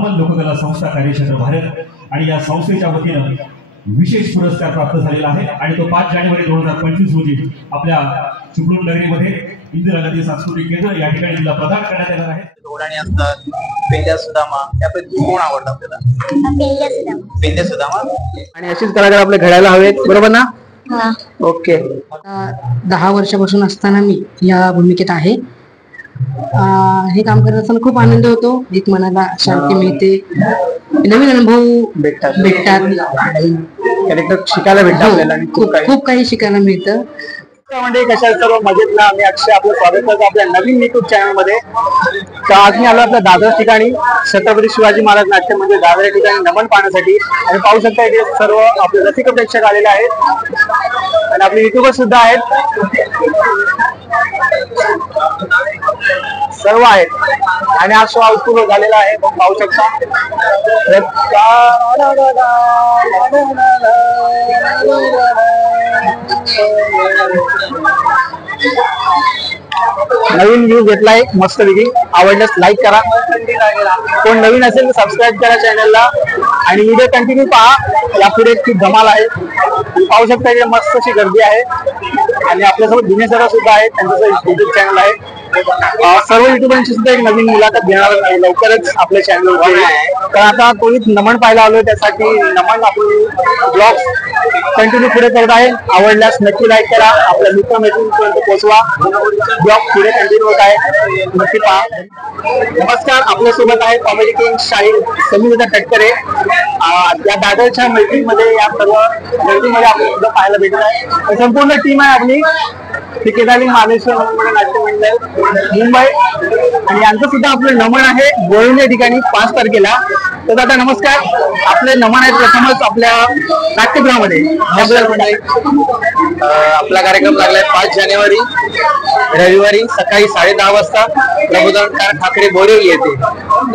अमन लोककला संस्था कार्यक्षेत्र भारत आणि या संस्थेच्या वतीनं विशेष पुरस्कार प्राप्त झालेला आहे आणि तो 5 जानेवारी 2025 रोजी आपल्या चिपळूण नगरीमध्ये इंदिरा गांधी सांस्कृतिक केंद्र या ठिकाणी तिला प्रदान करण्यात येणार आहे। घोडाणी असतात, पेंड्या सुदामा, त्यापैकी कोण आवडतं आपल्याला? पेंड्या सुदामा। आणि अशीच कलाकार आपल्या घडायला हवेत, बरोबर ना? ओके। 10 वर्षापासून असताना मी या भूमिकेत आहे। हे काम करत असताना खूप आनंद होतो, एक मनाला शांती मिळते, नवीन अनुभव भेटतात, कॅरेक्टर शिकायला भेटतं आपल्याला आणि खूप काही शिकायला मिळतं। म्हणजे कशा सर्व मजेत ना, मी अक्षय आपलं स्वागत करतो आपल्या नवीन युट्यूब चॅनल मध्ये। तर आज मी आलो आपल्या दादर ठिकाणी छत्रपती शिवाजी महाराज नाट्य म्हणजे दादर या ठिकाणी नमन पाहण्यासाठी। आणि पाहू शकता इथे सर्व आपले रसिक प्रेक्षक आलेले आहेत आणि आपले युट्यूबर सुद्धा आहेत, सर्व आहेत आणि हा शो हाऊसफुल झालेला आहे, पाहू शकता। नवीन व्ह्यू घेतलाय मस्त पैकी, आवडल्यास लाईक करा, कोण नवीन असेल तर सबस्क्राईब करा चॅनलला आणि व्हिडिओ कंटिन्यू पहा, यापुढे खूप धमाल आहे। पाहू शकता इथे मस्त अशी गर्दी आहे आणि आपल्यासोबत दिनेश सर सुद्धा आहेत, त्यांचं युट्यूब चॅनल आहे। सर्व युट्यूबांची सुद्धा एक नवीन मुलाखत घेणार लवकरच आपल्या चॅनलवर, कारण आता कोणीच नमन पाहायला आलोय, त्यासाठी नमन आपण ब्लॉग कंटिन्यू पुढे करत आहे। आवडल्यास नक्की लाईक करा, आपल्या मित्रमैत्रिणींपर्यंत पोहोचवा, ब्लॉग पुढे कंटिन्यू होत आहे, नक्की पहा। नमस्कार, आपल्यासोबत आहे कॉमेडी किंग शाहीर समीर तटकरे। या दादरच्या मैत्रीमध्ये या सर्व गर्दीमध्ये आपल्याला सुद्धा पाहायला भेटत आहे, संपूर्ण टीम आहे आपली, केदारी महालेश्वर नाट्य मंडळ मुंबई आणि यांचं सुद्धा आपलं नमन आहे गोळून या ठिकाणी 5 तारखेला। तर दादा नमस्कार, आपले नमन आहे प्रथमच आपल्या नाट्यगृहामध्ये। आपला कार्यक्रम लागलाय 5 जानेवारी रविवारी सकाळी 10:30 वाजता प्रबोधनकार ठाकरे बोरिवली येथे।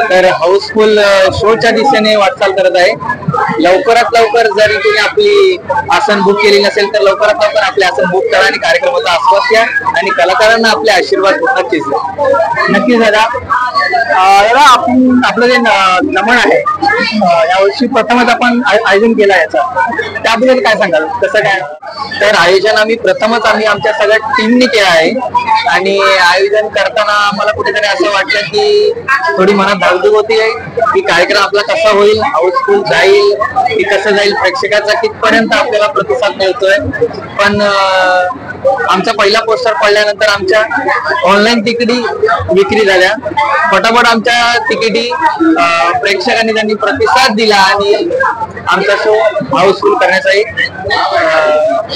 तर हाऊसफुल शोच्या दिशेने वाटचाल करत आहे। लवकरात लवकर जरी तुम्ही आपली आसन बुक केली नसेल तर लवकरात लवकर आपले आसन बुक करा आणि कार्यक्रमाचा आस्वाद घ्या आणि कलाकारांना आपले आशीर्वाद नक्कीच द्या। नक्कीच दादा। आपण आपलं जे नमन आहे यावर्षी प्रथमच आपण आयोजन केलं याचा, त्याबद्दल काय सांगाल, कसं काय? तर आयोजन आम्ही आमच्या सगळ्या टीमने केलं आहे आणि आयोजन करताना आम्हाला कुठेतरी असं वाटलं की थोडी मनात धाकधूक होती की कार्यक्रम आपला कसा होईल, हाऊसफुल जाईल की कसं जाईल, प्रेक्षकाचा कितपर्यंत आपल्याला प्रतिसाद मिळतोय। पण आमचा पहिला पोस्टर पडल्यानंतर आमच्या ऑनलाईन तिकिटी विक्री झाल्या, फटाफट आमच्या तिकिटी प्रेक्षकांनी त्यांनी प्रतिसाद दिला आणि आमचा शो हाऊसफुल करण्याचाही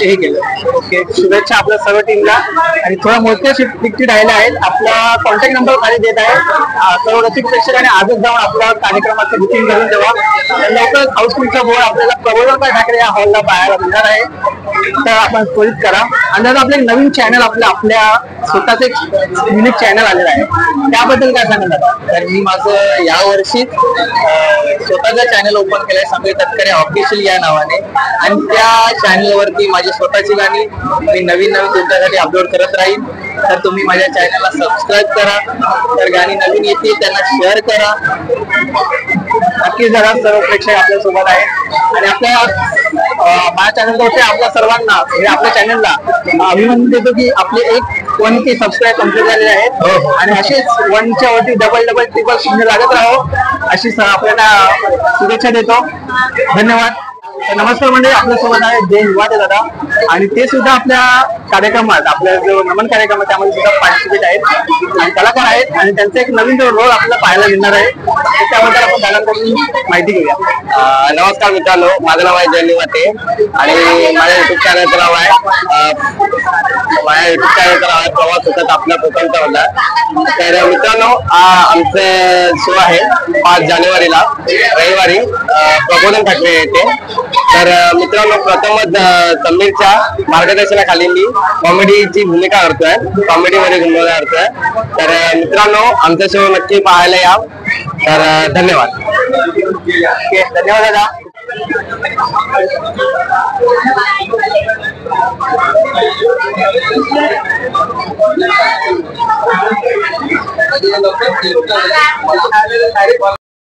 हे केलं। ओके, शुभेच्छा आपल्या सर्व टीमला आणि थोडा मोठ्या तिकिटी राहिल्या आहेत, आपला कॉन्टॅक्ट नंबर खाली देत आहे, सर्व रसिक प्रेक्षकांनी आजच जाऊन आपल्या कार्यक्रमाचं बुकिंग करून ठेवा। लवकरच हाऊसफुलचा बोर्ड आपल्याला प्रबोधनकार ठाकरे या हॉलला पाहायला मिळणार आहे, तर आपण त्वरित करा। आणि आपलं एक नवीन चॅनल आपल्या स्वतःच एक युनिक चॅनल आलेलं आहे, त्याबद्दल काय सांगाल? तर मी माझं यावर्षी स्वतःचं चॅनल ओपन केलंय समीर तटकरे ऑफिशियल या नावाने आणि त्या चॅनलवरती माझी स्वतःची गाणी मी नवीन तुमच्यासाठी अपलोड करत राहील। तर तुम्ही माझ्या चॅनलला सबस्क्राईब करा, तर गाणी नवीन येतील त्यांना शेअर करा। नक्कीच जरा सर्व प्रेक्षक आपल्या सोबत आहेत आणि आपल्या माझ्या चॅनलतर्फे आपल्या सर्वांना म्हणजे आपल्या चॅनलला अभिनंदन देतो की आपले 1K सबस्क्राईब कंप्लीट झालेले आहेत आणि असेच 1च्या वरती डबल ट्रिपल शून्य लागत राहो अशी आपल्याला शुभेच्छा देतो। धन्यवाद। नमस्कार मंडळी, आपल्यासोबत आहे जय युवाते दादा आणि ते सुद्धा आपल्या कार्यक्रमात, आपल्या जो नमन कार्यक्रम त्यामध्ये सुद्धा पार्टिसिपेट आहेत आणि कलाकार आहेत आणि त्यांचा एक नवीन रोल आपल्याला पाहायला मिळणार आहे, त्याबद्दल आपण दादांकडून माहिती घेऊया। नमस्कार मित्रांनो, माझं नाव आहे जय युवाते आणि माझ्या युट्यूब चॅनलचं नाव आहे प्रवास होतात आपल्या कोकणचा होता। तर मित्रांनो, आमचं शो आहे 5 जानेवारीला रविवारी प्रबोधन ठाकरे येथे। तर मित्रांनो, प्रथमच समीरच्या मार्गदर्शनाखाली मी कॉमेडीची भूमिका करतोय, कॉमेडीमध्ये भूमिका करतोय। तर मित्रांनो, आमचा शो नक्की पाहायला या। तर धन्यवाद। धन्यवाद दादा।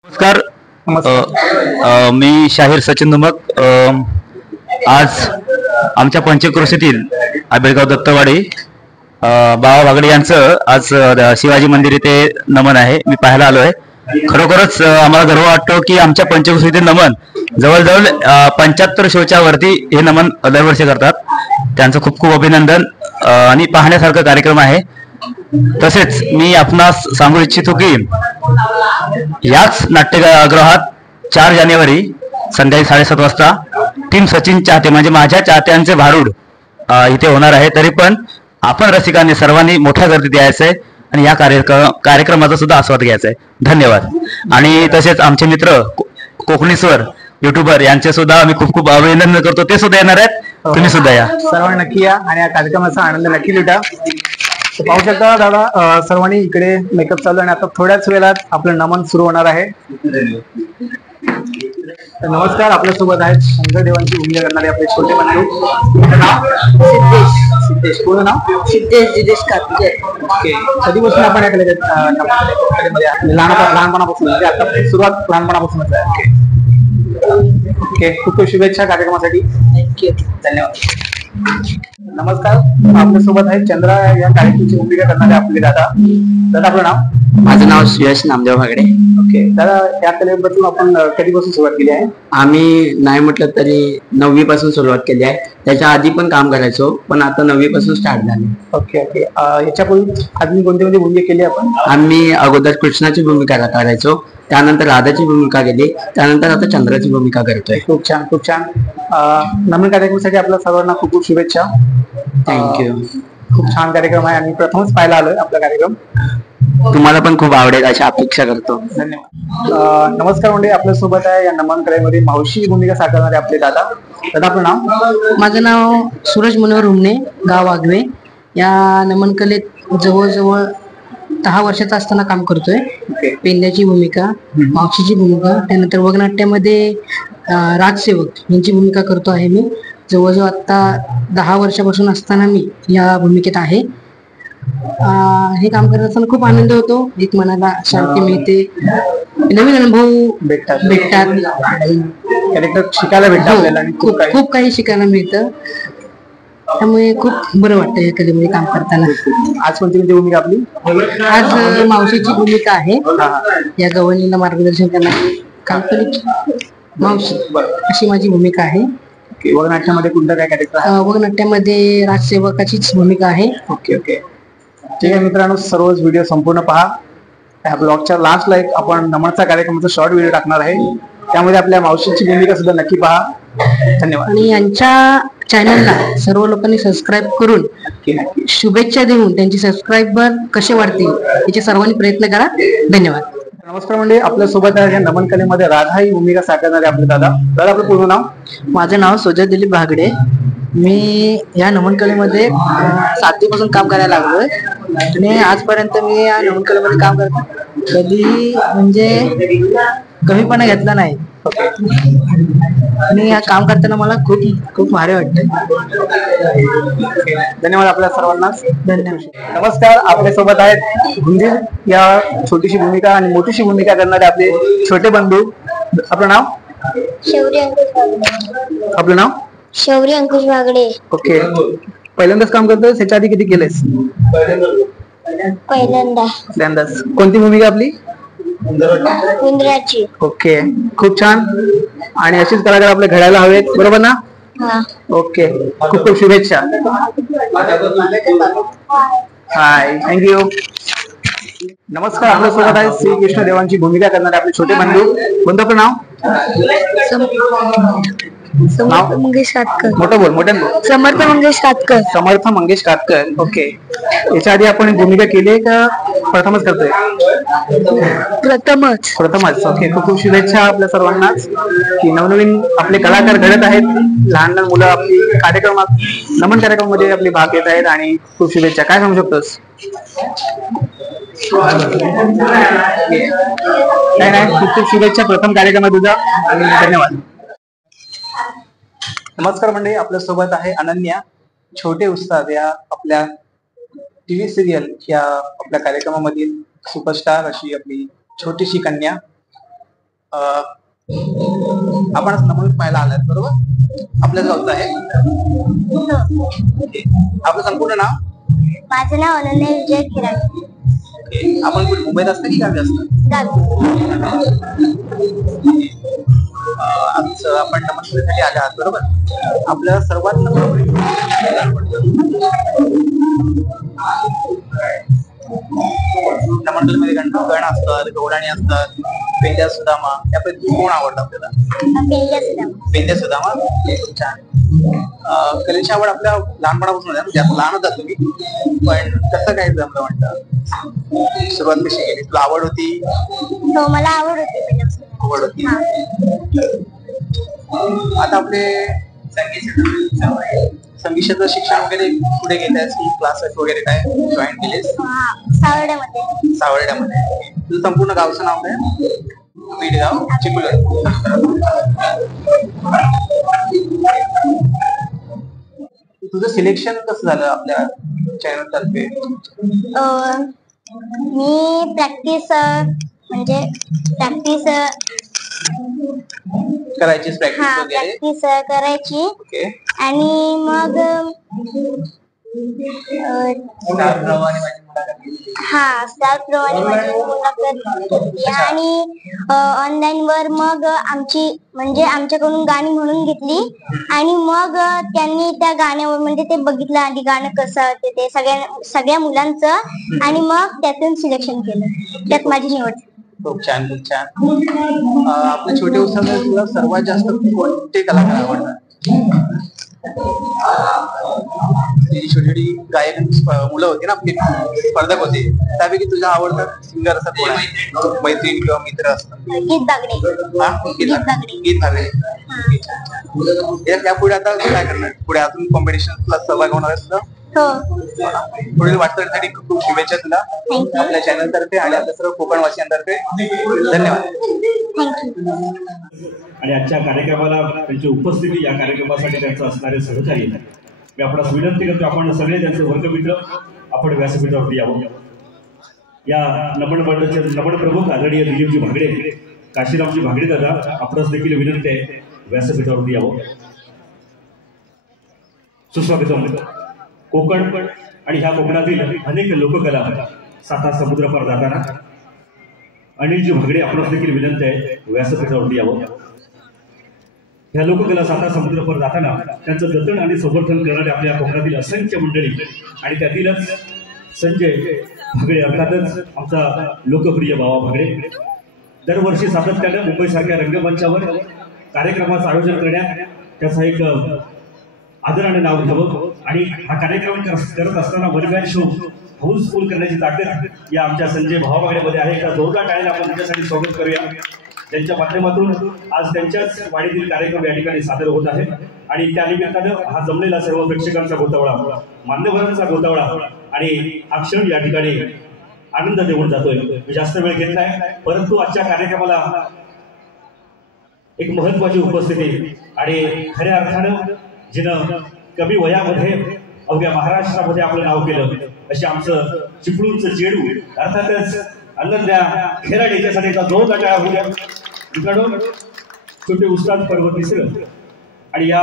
नमस्कार, मी शाहीर सचिन दुमक. आज आमच्या पंचक्रोशीतील आंबेडगाव दत्तवाडी बाबा बागडे यांचं आज शिवाजी मंदिर इथे नमन आहे. मी पाहायला आलोय. खरोखरच आम्हाला गर्व वाटतो की आमच्या पंचक्रोशीतील नमन जवळजवळ 75 शोच्या वरती हे नमन दरवर्षी करतात. त्यांचं खूप खूप अभिनंदन आणि पाहण्यासारखा कार्यक्रम आहे. तसेच मी आपणास सांगू इच्छितो की याच नाट्यगृहात 4 जानेवारी संध्याकाळी 7:30 वाजता टीम सचिन चाहते म्हणजे माझ्या चाहत्यांचे भारूड इथे होणार आहे. तरी पण आपण रसिकांनी सर्वांनी मोठ्या गर्दीत यायचं आहे आणि या कार्यक्रमाचा सुद्धा आस्वाद घ्यायचा आहे. धन्यवाद. आणि तसेच आमचे मित्र कोकणीश्वर युट्यूबर यांचे सुद्धा मी खूप खूप अभिनंदन करतो. ते सुद्धा येणार आहेत. तुम्ही सुद्धा या. सर्वांनी नक्की या आणि या कार्यक्रमाचा आनंद नक्की लुटा. पाहू शकता दादा सर्वांनी इकडे मेकअप चालू आणि आता थोड्याच वेळात आपलं नमन सुरू होणार आहे. नमस्कार. आपल्यासोबत आहेत शंकरदेवांची भूमिका करणारे आपले छोटे बंधू. नाव सिद्धेश. पूर्ण नाव सिद्धेश जिदेश काटके. ओके. कधीपासून आपण या कलेमध्ये लहानपणापासून म्हणजे आता सुरुवात लहानपणापासूनच आहे. ओके. खूप खूप शुभेच्छा कार्यक्रमासाठी. धन्यवाद. नमस्कार. आपल्यासोबत आहेत चंद्रा या कार्यक्रमाची भूमिका करणारे आपले दादा. दादा आपलं नाव? माझं नाव सुयश नामदेव भागडे. ओके. दादा या कलेबद्दल आपण कधीपासून सुरुवात केली आहे? आम्ही नाही म्हटलं तरी 9वी पासून सुरुवात केली आहे. त्याच्या आधी पण काम करायचो पण आता 9वी पासून स्टार्ट झाले. Okay okay. याच्यापूर्वी अजून कोणती भूमिका केली आपण? आम्ही अगोदर कृष्णाची भूमिका करायचो, त्यानंतर राधाची भूमिका केली, त्यानंतर आता चंद्राची भूमिका करतोय. खूप छान खूप छान. नवीन कार्यक्रमासाठी आपल्या सर्वांना खूप खूप शुभेच्छा. थँक्यू. खूप छान कार्यक्रम आहे आणि प्रथमच पाहायला आलोय आपला कार्यक्रम. तुम्हाला पण खूप आवडेल अशी अपेक्षा करतो. धन्यवाद. नमस्कार मंडळी. आपल्यासोबत आहे या नमन कलेमध्ये मावशी भूमिका साकारणारे आपले दादा. दादा आपलं नाव? माझं नाव सूरज मनोहर हुमणे, गाव वाघवे. या नमन कलेत जवळजवळ 10 वर्षाचा असताना काम करतोय. पेंड्याची भूमिका, मावशीची भूमिका, त्यानंतर वगनाट्यामध्ये राजसेवक यांची भूमिका करतो आहे मी. जवळजवळ आता 10 वर्षापासून असताना मी या भूमिकेत आहे. हे काम करत असताना खूप आनंद होतो. एक मनाला शांती मिळते, नवीन अनुभव भेटतात, कॅरेक्टर शिकायला भेटतं आपल्याला आणि खूप काही शिकायला मिळतं. त्यामुळे खूप बरं वाटतं या कलेमध्ये काम करताना. आज कोणती भूमिका आपली? आज मावशीची भूमिका आहे. या गवळणीला मार्गदर्शन करणारी काल्पनिक मावशी अशी माझी भूमिका आहे. वगनाट्यामध्ये कोणतं काय कॅरेक्टर आहे? वगनाट्यामध्ये राजसेवकाचीच भूमिका आहे. Okay okay. ठीक आहे मित्रांनो, सर्वच व्हिडिओ संपूर्ण पहा. या ब्लॉगच्या लास्टला एक आपण नमनचा कार्यक्रमाचा शॉर्ट व्हिडिओ टाकणार आहे, त्यामध्ये आपल्या मावशीची भूमिका सुद्धा नक्की पहा. धन्यवाद. आणि यांच्या चॅनलला सर्व लोकांनी सबस्क्राईब करून शुभेच्छा देऊन त्यांचे सबस्क्रायबर कसे वाढतील याचे सर्वांनी प्रयत्न करा. धन्यवाद. नमस्कार मंडळी. आपल्या सोबत आहे या नमन कलेमध्ये राधा ही भूमिका साकारणारे आपले दादा. दादा आपलं पूर्ण नाव? माझं नाव सुजय दिलीप भागडे. मी या नमन कलेमध्ये 7वी पासून काम करायला लागलोय आणि आजपर्यंत मी या नमन कलेमध्ये काम करतो. कधी म्हणजे कमीपणा घेतला नाही आणि या काम करताना मला खूप खूप भारी वाटतं. धन्यवाद आपल्या सर्वांना. धन्यवाद. नमस्कार. आपल्या सोबत आहेत म्हणजे या छोटीशी भूमिका आणि मोठीशी भूमिका करणारे आपले छोटे बंधू. आपलं नाव? शौर्य अंकुश बागडे. आपलं नाव? शौर्य अंकुश बागडे. ओके. पहिल्यांदाच काम करतोय? त्याच्या आधी किती केलेस? पहिल्यांदाच. कोणती भूमिका आपली? उंदराची. ओके. खूप छान. आणि अशीच कलाकार आपले घडायला हवेत, बरोबर ना? ओके. खूप खूप शुभेच्छा. हाय. थँक्यू. नमस्कार. आपल्या सोबत आहे श्रीकृष्ण देवांची भूमिका करणारे आपले छोटे बंधू. बंधू आपलं नाव? समर्थ मंगेश कातकर. मोठं बोल, मोठ्यानं बोल. समर्थ मंगेश कातकर. समर्थ मंगेश कातकर. ओके. याच्या आधी आपण भूमिका केली आहे का प्रथमच करतोय? प्रथमच. ओके. खूप खूप शुभेच्छा आपल्या सर्वांनाच की नवनवीन आपले कलाकार घडत आहेत. लहान लहान मुलं आपली कार्यक्रमात नमन कार्यक्रमामध्ये आपले भाग घेत आहेत आणि खूप शुभेच्छा. काय सांगू शकतोस? नाही, खूप खूप शुभेच्छा प्रथम कार्यक्रमात तुझा आणि धन्यवाद. नमस्कार मंडळी. आपल्या सोबत आहे अनन्या, छोटे उस्ताद या आपल्या टीव्ही सिरियल या आपल्या कार्यक्रमामधील सुपरस्टार अशी आपली छोटीशी कन्या. आपण आज नमन पाहायला आलात बरोबर? आपल्याच गावचं आहे. आपलं संपूर्ण नाव? माझं नाव अनन्या विजय खिराडे. आपण कुठे मुंबईत असतं की गावी असतं? आजचं आपण नमस्कारासाठी आले आहात बरोबर? आपल्या सर्वात नमनमध्ये गण असतात, गवळणी असतात, पेंड्या सुदामा, यापैकी कोण आवडतं आपल्याला? पेंड्या सुदामा. खूप छान. कलेची आवड आपल्या लहानपणापासून आहे, त्यात लहान होता तुम्ही, पण कसं काय जमलं म्हणतं? सुरुवात कशी केली? तुला आवड होती? हो, मला आवड होती. आता आपले संगीताचं शिक्षण वगैरे पुढे घेतायस की क्लासेस वगैरे काय जॉईन केलेस? सावर्ड्यामध्ये. तुझं संपूर्ण गावचं नाव काय? बीडगाव, चिपळूण. तुझं सिलेक्शन कसं झालं आपल्या चॅनल तर्फे? मी प्रॅक्टिस करायचीच प्रॅक्टिस वगैरे? प्रॅक्टिस करायची. ओके. आणि मग स्टार प्रवाह माझी मुलाखत आणि ऑनलाईन वर मग आमच्याकडून गाणी म्हणून घेतली आणि मग त्यांनी त्या गाण्यावर म्हणजे ते बघितलं आधी गाणं कसं ते सगळ्या मुलांचं आणि मग त्यातून सिलेक्शन केलं. त्यात माझी निवड. खूप छान, खूप छान. आपल्या छोटे उत्सवात तुला सर्वात जास्त कोणते कलाकार आवडतात? छोटी छोटी गायक मुलं होती ना आपली, स्पर्धक होते, त्यापैकी तुझा आवडता सिंगर असा कोण आहे? मैत्रीण किंवा मित्र असतात? गीत बागडे. गीत बागडे. यापुढे आता काय करणार? पुढे अजून कॉम्पिटिशनला सहभाग होणार आहे तुझा? हो. पुढील वाटचालीसाठी खूप खूप शुभेच्छा तुला आपल्या चॅनल तर्फे आणि आपल्या सर्व कोकणवासियांतर्फे. धन्यवाद. आणि आजच्या कार्यक्रमाला त्यांची उपस्थिती, या कार्यक्रमासाठी त्यांचं असणारे सहकार्य मी आपणास विनंती करतो, आपण सगळे त्यांचे वर्गमित्र आपण व्यासपीठावरती यावं. या नमन मंडळाचे नमन प्रमुख आदरणीय दिलीपजी भागडे, काशीरामजी भागडे दादा, आपणास देखील विनंती आहे व्यासपीठावरती यावं. सुस्वागतम. कोकण आणि ह्या कोकणातील अनेक लोककला साता समुद्र पार जाताना अनिलजी भागडे आपणास देखील विनंती आहे व्यासपीठावरती यावं. ह्या लोककला साता समुद्र पार जाताना त्यांचं जतन आणि संवर्धन करणारे आपल्या कोकणातील असंख्य मंडळी आणि त्यातीलच संजय भागडे अर्थातच आमचा लोकप्रिय बाबा भागडे दरवर्षी सातत्यानं मुंबईसारख्या रंगमंचावर कार्यक्रमाचं आयोजन करण्यात त्याचा एक आदराने नाव घ्यावं. आणि हा कार्यक्रम करत असताना वर्गात शो हाऊसफुल करण्याची ताकद या आमच्या संजय भावाबागडेमध्ये आहे. एका जोरदार टाळ्याने आपण त्यांच्यासाठी स्वागत करूया. त्यांच्या माध्यमातून आज त्यांच्याच वाडीतील कार्यक्रम या ठिकाणी सादर होत आहे आणि त्या निमित्तानं हा जमलेला सर्व प्रेक्षकांचा गोतावळा, मान्यवरांचा गोतावळा आणि हा क्षण या ठिकाणी आनंद देऊन जातोय. मी जास्त वेळ घेत नाही, परंतु आजच्या कार्यक्रमाला एक महत्वाची उपस्थिती आणि खऱ्या अर्थानं जिनं कमी वयामध्ये अवघ्या महाराष्ट्रामध्ये आपलं नाव केलं असे आमचं चिपळूणचं चेडू अर्थातच अनन्या खिराडे याच्यासाठी जोरदार टाळ्या होऊ द्या. इकडून छोटे उस्ताद पर्व तिसरं आणि या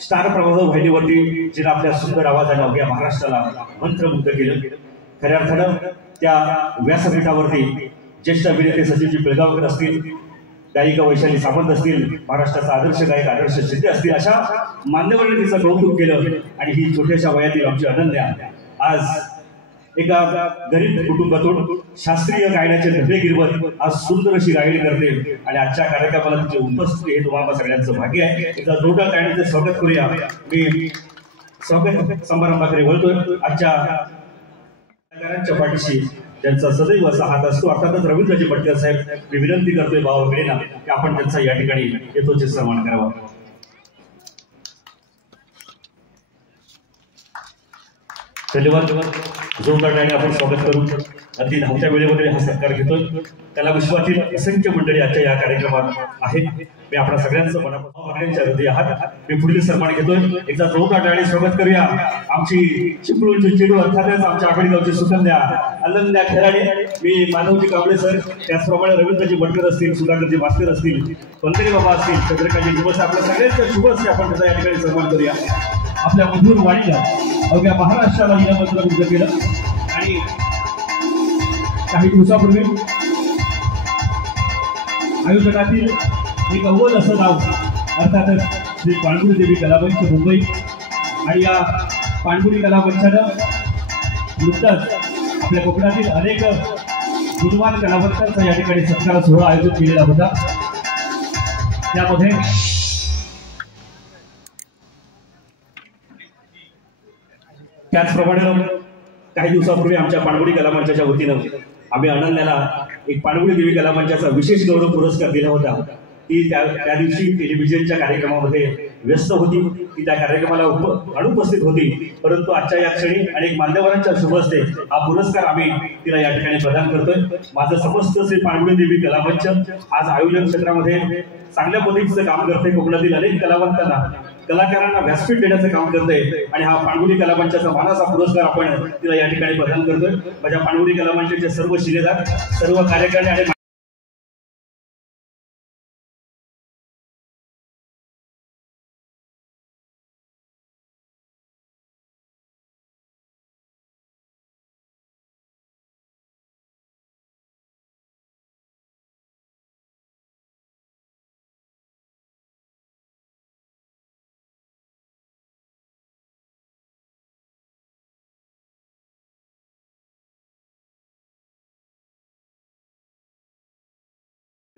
स्टार प्रवाह वाहिनीवरती जिनं आपल्या सुंदर आवाजाने अवघ्या महाराष्ट्राला मंत्रमुग्ध केलं. खऱ्या अर्थानं त्या व्यासपीठावरती ज्येष्ठ अभिनेते सचिनजी पिळगावकर असतील, गायिका वैशाली सामंत असतील, महाराष्ट्राचा आदर्श गायक आदर्श शिंदे असतील, अशा मान्यवरांनी तिचं कौतुक केलं. आणि ही छोट्याशा वयातील आमची अनन्या आज एका गरीब कुटुंबातून शास्त्रीय गायनाचे धबे गिरवत आज सुंदर अशी गायनी करते आणि आजच्या कार्यक्रमाला तिचे उपस्थिती हे तुम्हाला सगळ्यांचं भाग्य आहे. एकदा जोरदार गायनाचे स्वागत करूया. मी स्वागत समारंभाकडे वळतोय. आजच्या कलाकारांच्या पाठीशी त्यांचा सदैव असा हात असतो. अर्थातच रवींद्रजी पटकर साहेब, मी विनंती करतोय बाबा भागडेंना की आपण त्यांचा या ठिकाणी यथोचित सन्मान करावा. धन्यवाद. जोरदार टाळ्याने आपण स्वागत करू. अगदी धावत्या वेळेमध्ये हा सत्कार घेतोय. त्याला विश्वातील असंख्य मंडळी आजच्या या कार्यक्रमात आहेत. मी आपल्या सगळ्यांचं मनापासून हृदय आहात. मी पुढील सन्मान घेतोय. एकदा जोरदार टाळी स्वागत करूया आमची चिपळूणची चिडू अर्थातच आमच्या आंबेडगावची सुकन्या अनन्या खेराडे. मी माधवजी कांबळे सर, त्याचप्रमाणे रवींद्रजी भटकर असतील, सुधाकरजी भास्कर असतील, वंदरी बाबा असतील, चंद्रकांतजी दिवस, आपल्या सगळ्यांचं शुभ असते. आपण त्याचा या ठिकाणी सन्मान करूया. आपल्या मधुर वाणीला अवघ्या महाराष्ट्राला हिरामंत्र मुक्त केलं. आणि काही दिवसापूर्वी आयोजकातील एक अव्वल असं नाव अर्थातच श्री पाणबुडी देवी कलामंच मुंबई. आणि या पाणबुडी कलामंचानं नुकताच आपल्या कोकणातील अनेक गुणवान कलावंतांचा या ठिकाणी सत्कार सोहळा आयोजित केलेला होता. त्यामध्ये त्याचप्रमाणे काही दिवसापूर्वी आमच्या पाणबुडी कलामंचाच्या वतीनं आम्ही अनन्याला एक पाणबुडी देवी कलामंचाचा विशेष गौरव पुरस्कार दिला होता. ती त्या दिवशी टेलिव्हिजनच्या कार्यक्रमामध्ये व्यस्त होती. ती त्या कार्यक्रमाला अनुपस्थित होती. परंतु आजच्या या क्षणी अनेक मान्यवरांच्या शुभ हस्ते हा पुरस्कार आम्ही तिला या ठिकाणी प्रदान करतोय. माझं समस्त श्री पाणबुडी देवी कलामंच आज आयोजन क्षेत्रामध्ये चांगल्या पद्धतीचं काम करते. कोकणातील अनेक कलावंतांना कलाकारांना व्यासपीठ देण्याचं काम करते. आणि हा पाणबुडी कलामंचाचा मानाचा पुरस्कार आपण तिला या ठिकाणी प्रदान करतोय. माझ्या पाणबुडी कलामंचाचे सर्व शिलेदार, सर्व कार्यकर्ते आणि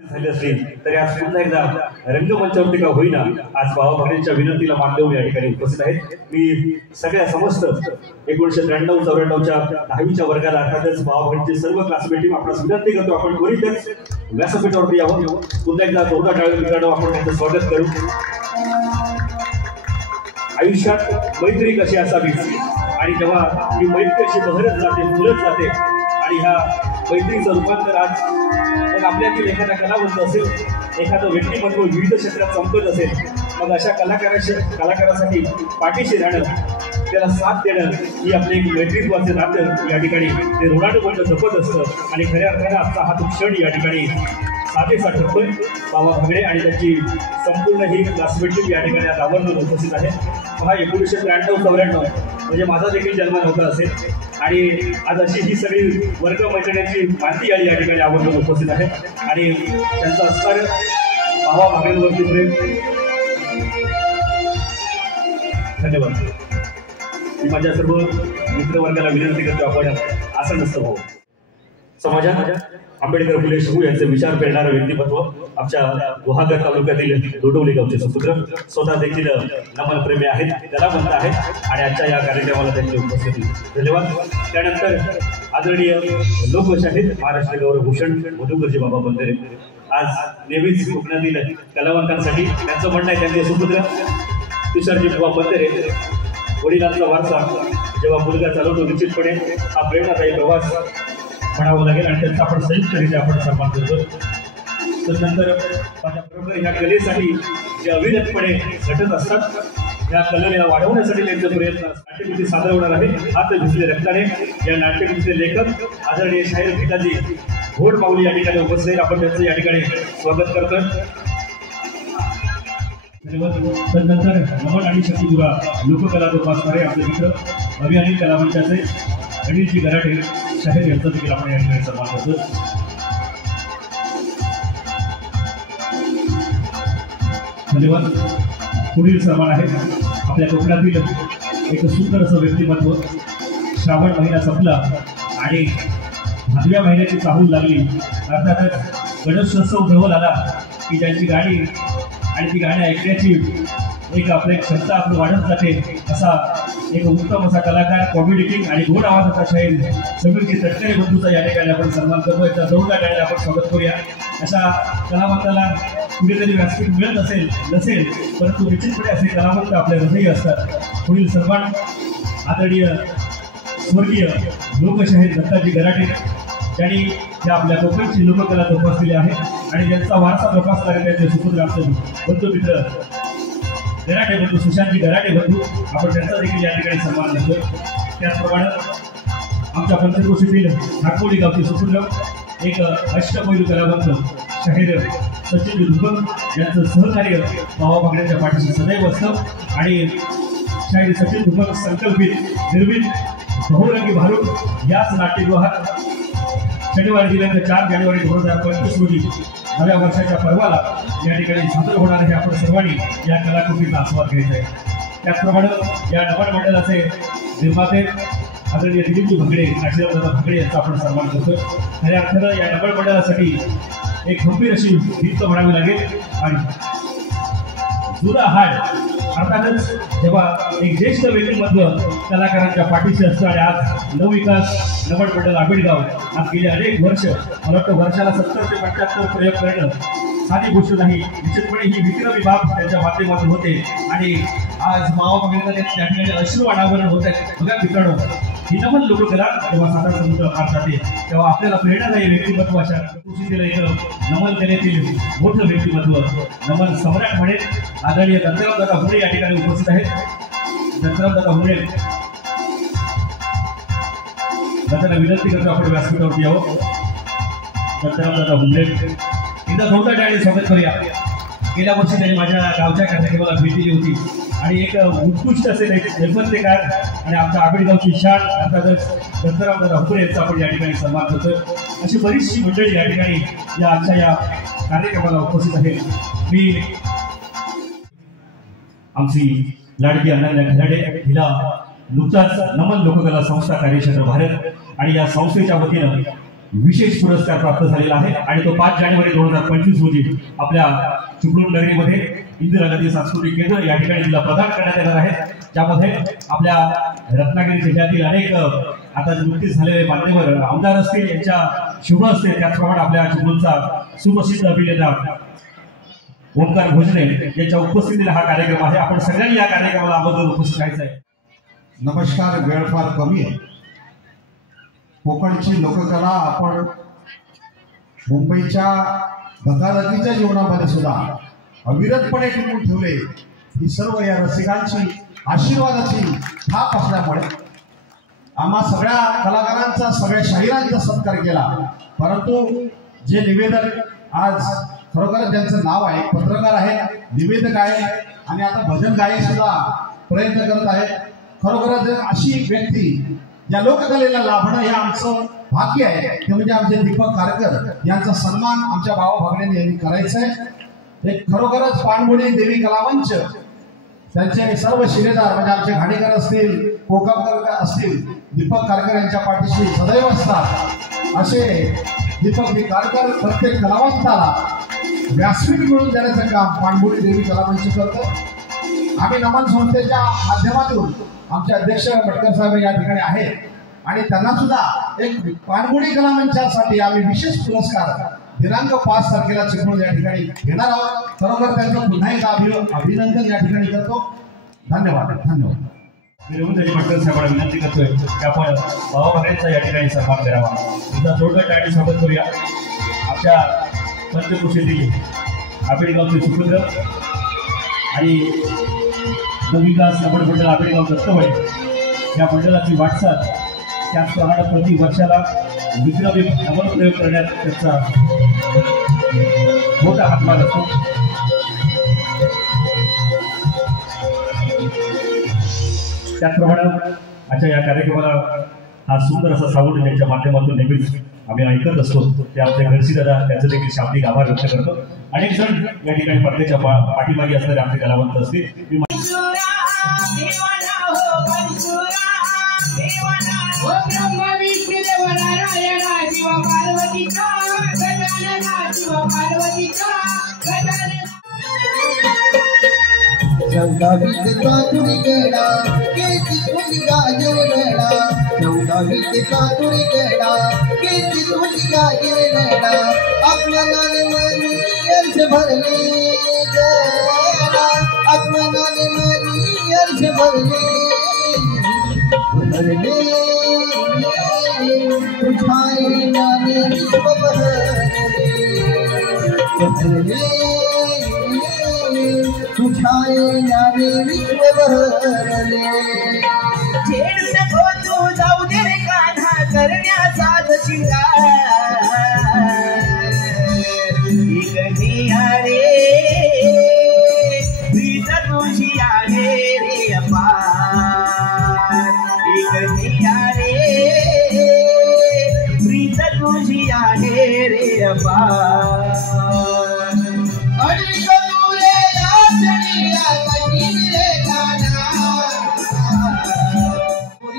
झाली असली तरी आज पुन्हा एकदा रंगमंचावरती का होईना आज बाबा भागडेंच्या विनंतीला मान देऊन या ठिकाणी उपस्थित आहेत. मी सगळ्या समस्त 1993-94च्या 10वीच्या वर्गाला अर्थातच बाबा भागडेंची सर्व क्लासमेट टीम आपणास विनंती करतो आपण त्वरितच व्यासपीठावरती यावं. पुन्हा एकदा जोरदार टाळ्या मित्रांनो आपण त्यांचं स्वागत करू. आयुष्यात मैत्री कशी असावी आणि जेव्हा ही मैत्री अशी बहरत जाते, फुलत जाते आणि ह्या मैत्रीचं रूपांतर आज मग आपल्यातील एखादा कलावंत असेल, एखादं व्यक्तिमत्व विविध क्षेत्रात चमकत असेल, मग अशा कलाकारासाठी पाठीशी राहणं, त्याला साथ देणं ही आपली एक मैत्रीत्वाचे नातं या ठिकाणी ते ऋणानुबंध जपत असतं. आणि खऱ्या अर्थानं आजचा हा तो क्षण या ठिकाणी साधेसा ठरतोय. बाबा भागडे आणि त्यांची संपूर्ण ही क्लासमेट टीम या ठिकाणी आज आवर्जून उपस्थित आहे. पहा 1993-94 म्हणजे माझा देखील जन्म नव्हता असेल आणि आज अशी ही सगळी वर्ग मैत्रिणींची माहिती या ठिकाणी आवर्जून उपस्थित आहे. आणि त्यांचं असणार बाबा भागडेंवरती प्रेम. धन्यवाद. मी माझ्या सर्व मित्रवर्गाला विनंती करतो आपण असं नसतं भाऊ. समाजात आंबेडकर फुले शाहू यांचे विचार पेरणारं व्यक्तिमत्व आमच्या गुहागर तालुक्यातील दोडवली गावचे सुपुत्र स्वतः देखील नमन प्रेमी आहेत, कलावंत आहेत आणि आजच्या या कार्यक्रमाला त्यांची उपस्थिती. धन्यवाद. त्यानंतर आदरणीय लोकशाहीर महाराष्ट्र गौरव भूषण मधुकरजी बाबा बंदरे आज नेहमीच कोकणातील कलावंतांसाठी त्यांचं म्हणणं आहे त्यांचे सुपुत्र तुषारजी बाबा बंदरे वडिलांचा वारसा जेव्हा मुलगा चालवतो निश्चितपणे हा प्रेरणादायी प्रवास म्हणावं लागेल आणि त्यांचा आपण संयुक्तरित्या आपण सन्मान करतो. त्यानंतर माझ्या बरोबर ह्या कलेसाठी जे अविरतपणे झटत असतात, या कलेला वाढवण्यासाठी त्यांचे प्रयत्न नाट्यकृती सादर होणार आहे. हात भिजले रक्ताने या नाट्यकृतीचे लेखक आदरणीय शाहीर भिकाजी घोड माऊली या ठिकाणी उपस्थित. आपण त्यांचं या ठिकाणी स्वागत करतोय. त्यानंतर नमन आणि शक्तिपुरा लोककला जोपासणारे आपले मित्र अभियानी कलामंचाचे अनिलजी गराटे शाहीर यांचा देखील आपण या ठिकाणी सन्मान करतो. धन्यवाद. पुढील सन्मान आहे आपल्या कोकणातील एक सुंदर असं व्यक्तिमत्व. श्रावण महिना संपला आणि भादव्या महिन्याची चाहूल लागली. अर्थातच गणेशोत्सव जवळ आला की ज्यांची गाणी आणि ती गाणी ऐकण्याची एक आपली क्षमता आपली वाढत जाते. असा एक उत्तम असा कलाकार, कॉमेडी किंग आणि गोड आवाजाचा शाहीर समीरजी तटकरे बंधूचा या ठिकाणी आपण सन्मान करतो. याचा जोरदार टाळ्या आपण स्वागत करूया. अशा कलावंताला कुठेतरी व्यासपीठ मिळत नसेल परंतु निश्चितपणे असे कलावंत आपल्या हृदयी असतात. पुढील सन्मान आदरणीय स्वर्गीय लोकशाहीर दत्ताजी गराटे त्यांनी या आपल्या कोकणची लोककला जोपासलेली आहे आणि त्यांचा वारसा जोपासणारे त्यांचे सुपुत्र आमचे बंधू मित्र गराटे बंधू सुशांतजी गराटे बंधू आपण त्यांचा देखील या ठिकाणी सन्मान करतोय। त्याचप्रमाणे आमच्या पंचक्रोशीतील नागपोडी गावचे सुपुत्र एक अष्टपैलू कलावंत शाहीर सचिन धुपक यांचं सहकार्य बाबा बागड्यांच्या पाठीशी सदैव असतं आणि शाहीर सचिन धुपक संकल्पित निर्मित बहुरंगी भारूड याच नाट्यगृहात शनिवारी दिनांक 4 जानेवारी 2025 रोजी नव्या वर्षाच्या पर्वाला या ठिकाणी सादर होणार आहे। आपण सर्वांनी या कलाकृतीचा आस्वाद घ्यायचा आहे। त्याचप्रमाणे या नमन मंडळाचे निर्माते आदरणीय दिलीपजी भगडे काशीरामदादा भगडे यांचा आपण सन्मान करतोय। खऱ्या अर्थानं या नमन मंडळासाठी एक गंभीर अशी भिंत म्हणावी लागेल आणि जुना हाड अर्थातच जेव्हा एक ज्येष्ठ व्यक्तिमत्व कलाकारांच्या पाठीशी असतं आणि आज नवविकास नमन मंडळ आबिडगाव आज गेली अनेक वर्ष मला वाटतं वर्षाला 70 ते 75 प्रयोग करणं साधी गोष्ट नाही। निश्चितपणे ही विक्रमी बाब त्यांच्या माध्यमातून होते आणि आज मावा बघितलं त्या ठिकाणी अश्रू अनावरण होत आहेत। बघा मित्रांनो, ही नमन लोककला जेव्हा सातारा समुद्र पार जाते तेव्हा आपल्याला प्रेरणादायी व्यक्तिमत्व अशा कृषीतील एक नमन कलेतील मोठं व्यक्तिमत्व नमन सम्राट म्हणेल आदरणीय दत्तरामदादा हुंडे या ठिकाणी उपस्थित आहेत। दत्तरामदादा हुंडे दादाला विनंती करतो आपण व्यासपीठावरती यावं। दत्तरामदादा हुंडे एकदा जोरदार टाळी स्वागत करूया। गेल्या वर्षी त्यांनी माझ्या गावच्या कार्यक्रमाला भेट दिली होती आणि एक उत्कृष्ट असे नेपथ्यकार आणि आमच्या आबिडगावची शान अर्थातच दत्तरामदादा हुंडे यांचा आपण या ठिकाणी सन्मान करतोय। अशी बरीचशी मंडळी या ठिकाणी या आजच्या या कार्यक्रमाला उपस्थित आहे। मी आमची लाडकी अनन्या खराडे हिला नुकताच नमन लोककला संस्था कार्यक्षेत्र भारत आणि या संस्थेच्या वतीनं विशेष पुरस्कार प्राप्त झालेला आहे आणि तो 5 जानेवारी 2025 रोजी आपल्या चिपळूण नगरीमध्ये इंदिरा गांधी सांस्कृतिक केंद्र या ठिकाणी तिला प्रदान करण्यात येणार आहे। ज्यामध्ये आपल्या रत्नागिरी जिल्ह्यातील अनेक आता नुकतीच झालेले मान्यवर आमदार असतील यांच्या शुभ असते, त्याचप्रमाणे आपल्या चिपळूणचा सुप्रसिद्ध अभिनेता ओमकार भोजने यांच्या उपस्थितीला हा कार्यक्रम आहे। आपण सगळ्यांनी या कार्यक्रमाला आवर्जून उपस्थित राहायचं आहे। नमस्कार, वेळ फार कमी आहे। कोकणची लोककला आपण मुंबईच्या धकाधकीच्या जीवनामध्ये सुद्धा अविरतपणे टिकवून ठेवले। ही सर्व या रसिकांची आशीर्वादाची थाप असल्यामुळे आम्हा सगळ्या कलाकारांचा सगळ्या शाहिरांचा सत्कार केला। परंतु जे निवेदक आज खरोखर ज्यांचं नाव आहे, पत्रकार आहे, निवेदक आहे आणि आता भजन गायक सुद्धा प्रयत्न करत आहेत। खरोखरच अशी व्यक्ती या लोककलेला लाभणं हे आमचं भाग्य आहे। ते म्हणजे आमचे दीपक कारकर यांचा सन्मान आमच्या बाबा भागडे यांनी करायचा आहे। हे खरोखरच पाणबुडी देवी कलामंच त्यांचे सर्व शिलेदार म्हणजे आमचे घाणेकर असतील, कोकणकर असतील, दीपक कारकर यांच्या पाठीशी सदैव असतात। असे दीपक कारकर प्रत्येक कलावंताला व्यासपीठ मिळवून देण्याचं काम पाणबुडी देवी कलामंच करतं। आम्ही नमन संस्थेच्या माध्यमातून आमचे अध्यक्ष भटकर साहेब या ठिकाणी आहेत आणि त्यांना सुद्धा एक पाणबुडी कलामंचासाठी आम्ही विशेष पुरस्कार दिनांक 5 तारखेला चिपळूण या ठिकाणी घेणार आहोत। खरोखर त्यांचं पुन्हा एकदा अभिनंदन या ठिकाणी करतो। धन्यवाद। मी रवींद्रजी भटकर साहेबांना विनंती करतोय की आपण बाबा भागडेंचा या ठिकाणी सन्मान करावा। एकदा जोरदार टाळी स्वागत करूया आपल्या पंचक्रोशीतील आबिडगावचे सुपुत्र आणि नवविकास नमन मंडळ आबिडगाव दत्तवाडी या मंडळाची वाटचाल त्याचप्रमाणे प्रति वर्षाला विक्रमी नमन प्रयोग करण्यात त्याचा मोठा हातभार असतो। त्याचप्रमाणे आजच्या या कार्यक्रमाला हा सुंदर असा साऊंड ज्यांच्या माध्यमातून नेहमीच आम्ही ऐकत असतो ते आमचे घरची दादा त्याचं देखील शाब्दिक आभार व्यक्त करतो। अनेक जण या ठिकाणी पडद्याच्या पाठीमागे असणारे आमचे कलावंत असतील। तुझाई भरले तुझ्या येण्याने विश्व भरले छेड नको तू जाऊ दे रे कान्हा करण्याचा शिंगार रे प्रीत तुझी आहे रे अपार रे प्रीत तुझी आहे रे अपार आणि तुरे याचणीला कठीण काना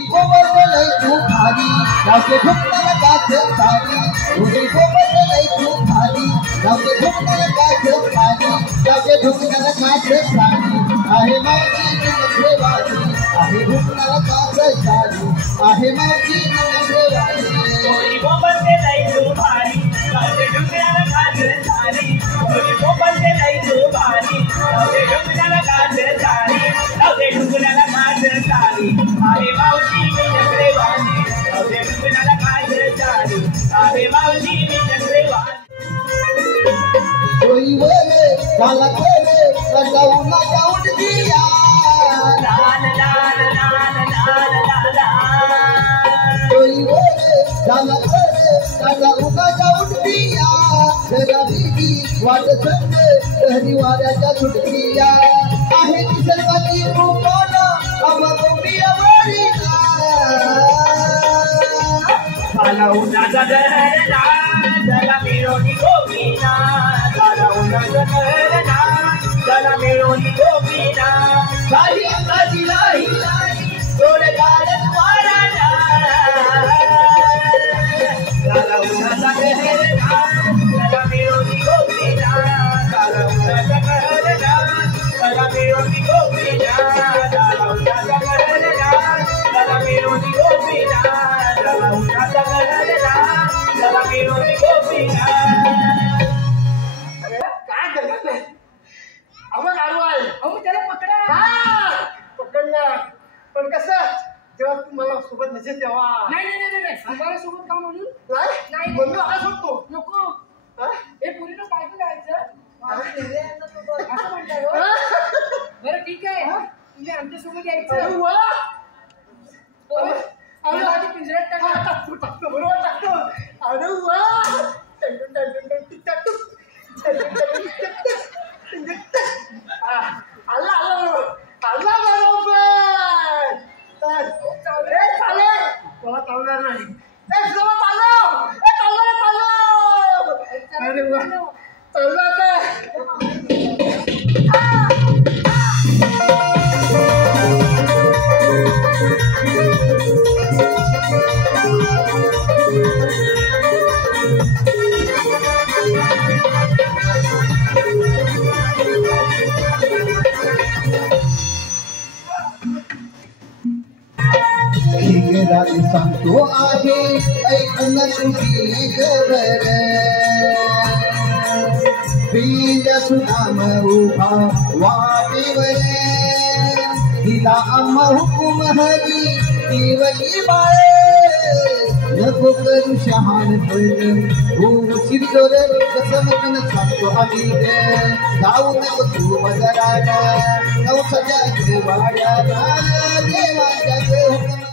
गोबरलय तू खाली गावचे ठोकणार गाछ खाली तुझे गोबरलय तू खाली गावचे ठोकणार गाछ खाली गावचे ठोकणार गाछ खाली आहे मावशी नजरेवाली आहे ठोकणार गाछ खाली आहे मावशी नजरेवाली कोणी गोबरलय तू खाली गावचे ठोकणार गाछ खाली कोणी गोबरलय तू खाली गावचे ठोकणार गाछ खाली गावचे ठोकणार गाछ खाली आहे मावशी नजरेवाली गावचे ठोकणार गाछ खाली आहे मावशी नजरेवाली कोई बोले काला कोले लगाऊ ना जाऊन दिया लाल लाल लाल लाल लाल कोई बोले काला कोले लगाऊ ना जाऊन दिया जरा दीदी वाट संगे तहरी वाऱ्याच्या सुटकिया आहे निसर्गाची रूपाना आम्हा गोपिया वरीला काला उन्हाचा दहरला जला मिळवणी गोपीना काला उन्हाचा दहरला जला मिळवणी गोपीना काही अंगाची लाई डोळे काढत वाराला काला उन्हाचा दहरला जला मिळवणी गोपीना काला उन्हाचा दहरला जला मिळवणी गोपीना काला उन्हाचा दहरला जला मिळवणी गोपीना जला उन्हाचा दहरला जला मिळवणी गोपीना काय करत नाही अहो लाडू आहे अहो त्याला पकडा पकडणार पण कसं जेव्हा तू मला सोबत नसेल तेव्हा नाही मला सोबत का म्हणून नाही म्हणून आला सोडतो नको हे पुरीनं काय करायचं असं म्हणताय बरं ठीक आहे तुम्ही आमच्यासोबत यायचं पिंजऱ्यात टाकतो बरोबर टाकतो अरे वा चालणार नाही अरे वा चाललं आता राजी सांगतो आहे ऐकून तुझी खबर पिंड्या सुनाम उभा वाटेवर तिला आम्हा हुकुम हवी देवली बाळे नको करू शहाणपण हो शिरजोर कसं म्हणून सांगतो आम्ही जाऊ नको तू बजाराला नवसाच्या वाड्याला देवाच्या हुकुम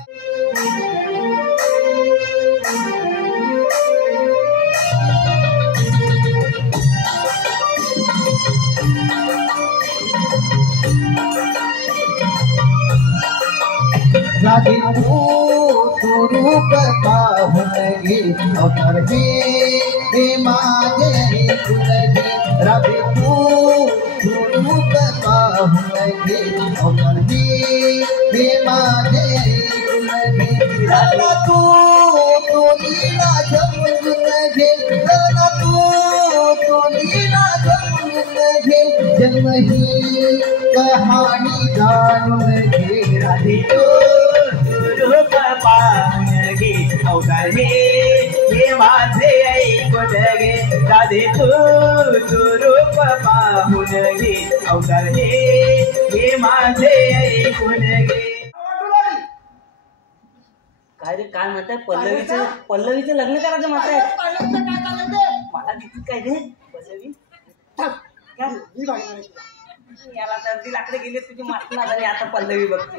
राधे तू रूप पाहून घे अवतार हे माझे ऐकून घे राधे तू रूप पाहून घे अवतार हे माझे ऐकून घे राधा तू लीला जमून घे राधा तू लीला जमून घे जन्म ही कहाणी जाणून घे राधे तू रूप पाहून घे अवतार हे माझे ऐकून घे राधे तू रूप पाहून घे अवतार हे माझे ऐकून घे काय रे काय म्हणताय पल्लवीचं लग्न करायचं म्हणताय मला किती काय रे पल्लवी चल चल मी बघणार आहे तुला. याला सर्दी लाकडे गेले तुझी मास्टर आणि आता पल्लवी बघते.